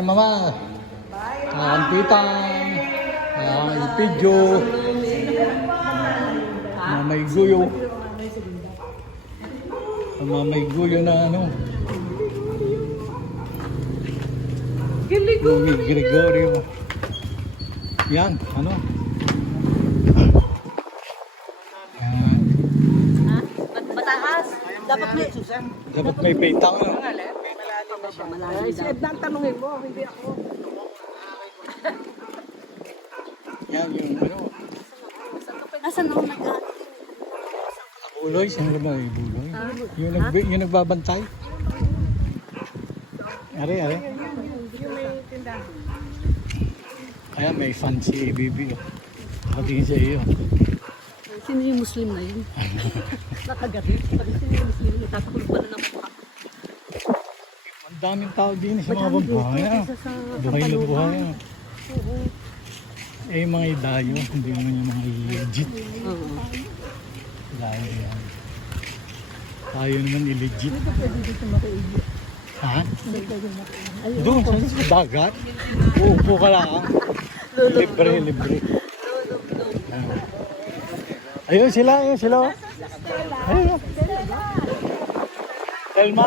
Mama, ang pitang, ipidyo, may guyo. May guyo na ano. Mami Gregorio. Yan, ano. Yan. Mataas. Dapat may pitang. Ano. Malalim daw. Ang tanongin mo, hindi ako. Yan, yung ano. Nasaan ako nag-aaral? Buloy, sino ba yung buloy? Yung nagbabantay. Are. Kaya may fan si ABB. Nakatingin sa iyo. Sino yung Muslim na yun? Nakagati. Pati sino yung Muslim na itatakul pala ng mukha. Ang daming tao din sa mga babae. Buhay na buhay. Eh, yung mga idayo, hindi naman yung mga legit. Oo. Idayo yan. Tayo naman illegit. Hindi ka pwede dito makiigit. Ha? Hindi pwede makiigit. Doon, sa dagat. Uupo ka lang. Libre. Ayun sila. Ayun. Telma.